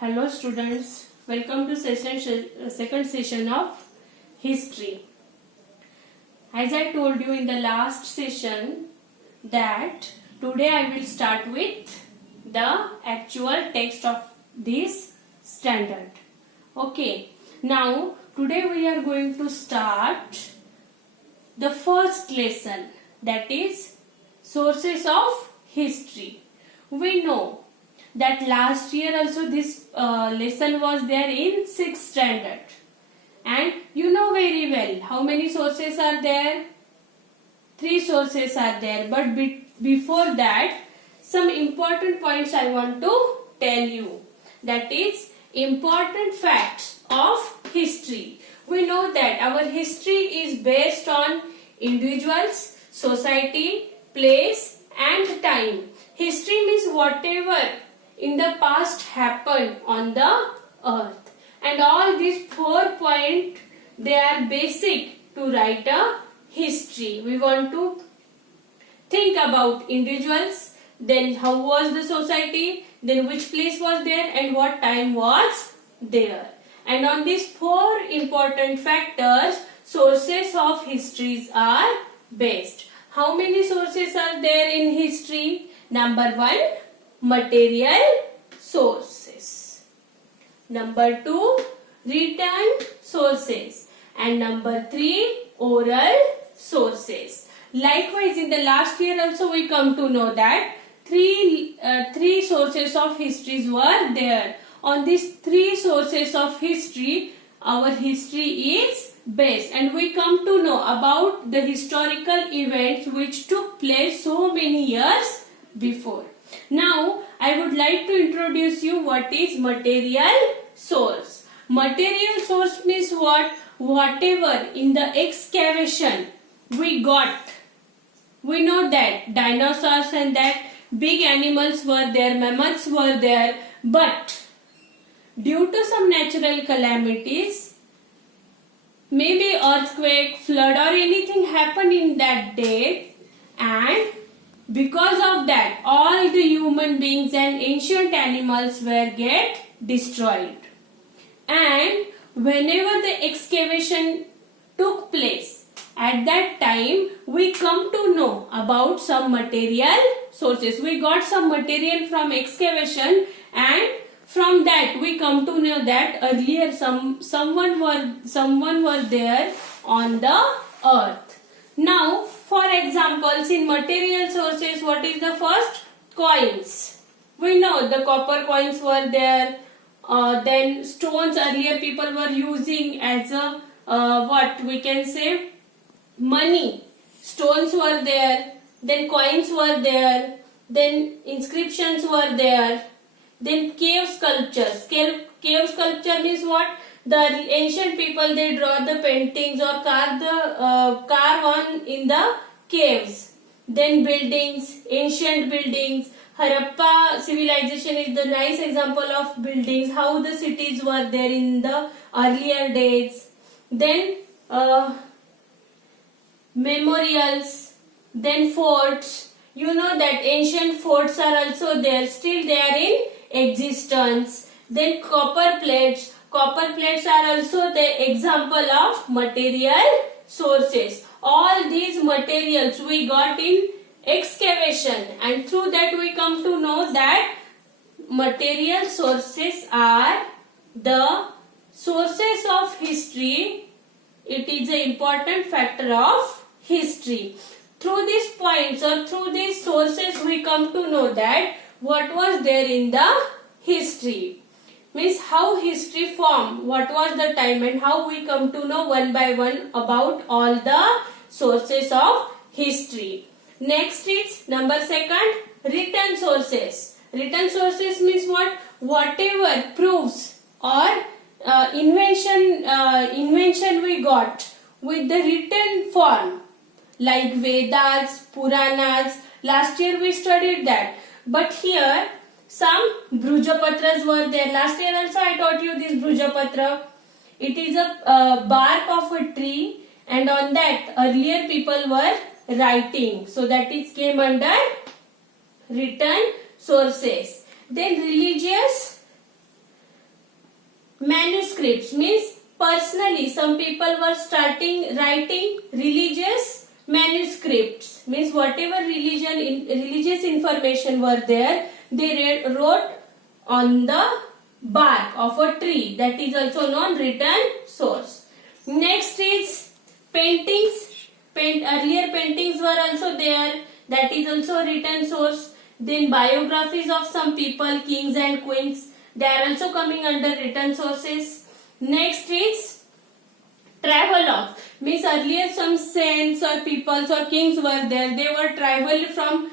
Hello students, welcome to second session of history. As I told you in the last session that today I will start with the actual text of this standard. Okay, now today we are going to start the first lesson, that is sources of history. We know that last year also this lesson was there in 6th standard, and you know very well how many sources are there. 3 sources are there, but before that some important points I want to tell you, that is important facts of history. We know that our history is based on individuals, society, place and time. History means whatever in the past happened on the earth, and all these 4 points, they are basic to write a history. We want to think about individuals, then how was the society, then which place was there and what time was there. And on these 4 important factors, sources of histories are based. How many sources are there in history? Number 1, material sources. Number 2, written sources. And number 3, oral sources. Likewise, in the last year also we come to know that three sources of histories were there. On these 3 sources of history, our history is based, and we come to know about the historical events which took place so many years before. Now, I would like to introduce you what is material source. Material source means what? Whatever in the excavation we got. We know that dinosaurs and that big animals were there, mammoths were there, but due to some natural calamities, maybe earthquake, flood or anything happened in that day, and because of that all the human beings and ancient animals were get destroyed. And whenever the excavation took place, at that time we come to know about some material sources. We got some material from excavation, and from that we come to know that earlier someone were there on the earth. Now, for examples, in material sources, what is the first? Coins. We know the copper coins were there. Then stones, earlier people were using as a what we can say, money. Stones were there. Then coins were there. Then inscriptions were there. Then cave sculptures. Cave sculpture means what? The ancient people, they draw the paintings or carve on in the caves. Then buildings, ancient buildings. Harappa civilization is the nice example of buildings, how the cities were there in the earlier days. Then memorials, then forts. You know that ancient forts are also there, still they are in existence. Then copper plates. Copper plates are also the example of material sources. All these materials we got in excavation, and through that we come to know that material sources are the sources of history. It is an important factor of history. Through these points or through these sources we come to know that what was there in the history. Means how history formed, what was the time, and how we come to know one by one about all the sources of history. Next is number 2, written sources. Written sources means what? Whatever proofs or invention we got with the written form, like Vedas, Puranas. Last year we studied that, but here some Brujapatras were there. Last year also I taught you this Brujapatra. It is a bark of a tree, and on that earlier people were writing. So that it came under written sources. Then religious manuscripts means personally some people were starting writing religious manuscripts, means whatever religious information were there, they wrote on the bark of a tree, that is also known written source. Next is paintings. Earlier paintings were also there, that is also written source. Then biographies of some people, kings and queens, they are also coming under written sources. Next is travelogue, means earlier some saints or peoples or kings were there, they were traveled from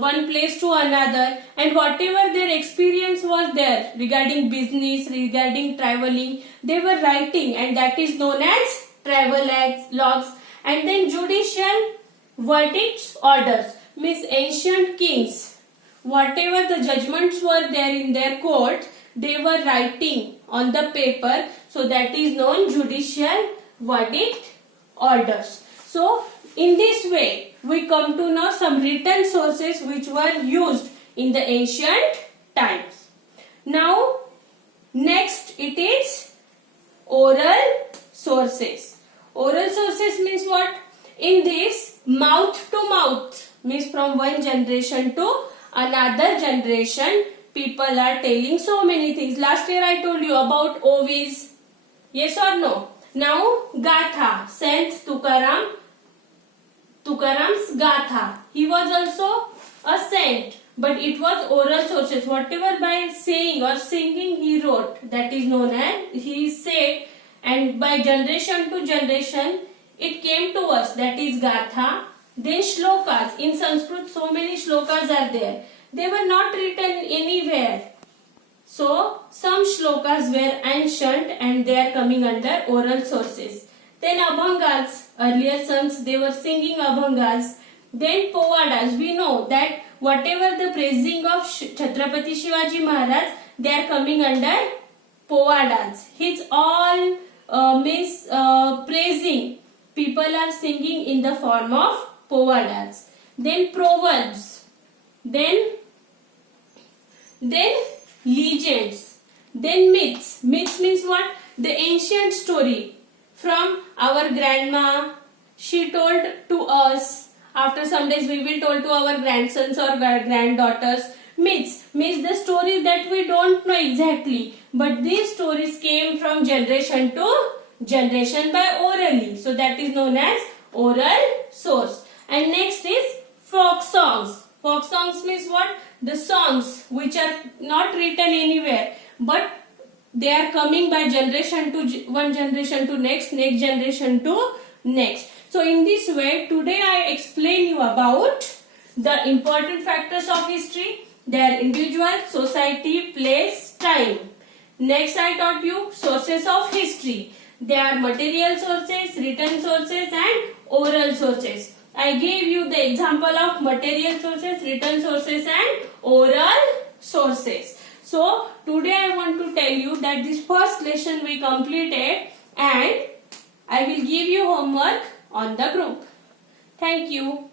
one place to another, and whatever their experience was there regarding business, regarding traveling, they were writing, and that is known as travelogues. And then judicial verdicts, orders, means ancient kings, whatever the judgments were there in their court, they were writing on the paper, so that is known judicial verdict orders. So in this way we come to know some written sources which were used in the ancient times. Now next it is oral sources. Oral sources means what? In this, mouth to mouth, means from one generation to another generation, people are telling so many things. Last year I told you about Ovis. Yes or no? Now Gatha, Saint Tukaram's Gatha. He was also a saint, but it was oral sources. Whatever by saying or singing he wrote, that is known as he said, and by generation to generation it came to us, that is Gatha. Then shlokas. In Sanskrit so many shlokas are there. They were not written anywhere. So some shlokas were ancient and they are coming under oral sources. Then abhangas. Earlier sons, they were singing abhangas. Then povadas. We know that whatever the praising of Chhatrapati Shivaji Maharaj, they are coming under povadas. His all means praising, people are singing in the form of povadas. Then proverbs, then legends, then myths. Myths means what? The ancient story from our grandma, she told to us. After some days we will tell to our grandsons or granddaughters. Myths means the stories that we don't know exactly, but these stories came from generation to generation by orally. So that is known as oral source. And next is folk songs. Folk songs means what? The songs which are not written anywhere, but they are coming by generation to one generation to next generation to next. So in this way, today I explain you about the important factors of history. They are individual, society, place, time. Next I taught you sources of history. They are material sources, written sources and oral sources. I gave you the example of material sources, written sources and oral sources. So today I want to tell you that this first lesson we completed, and I will give you homework on the group. Thank you.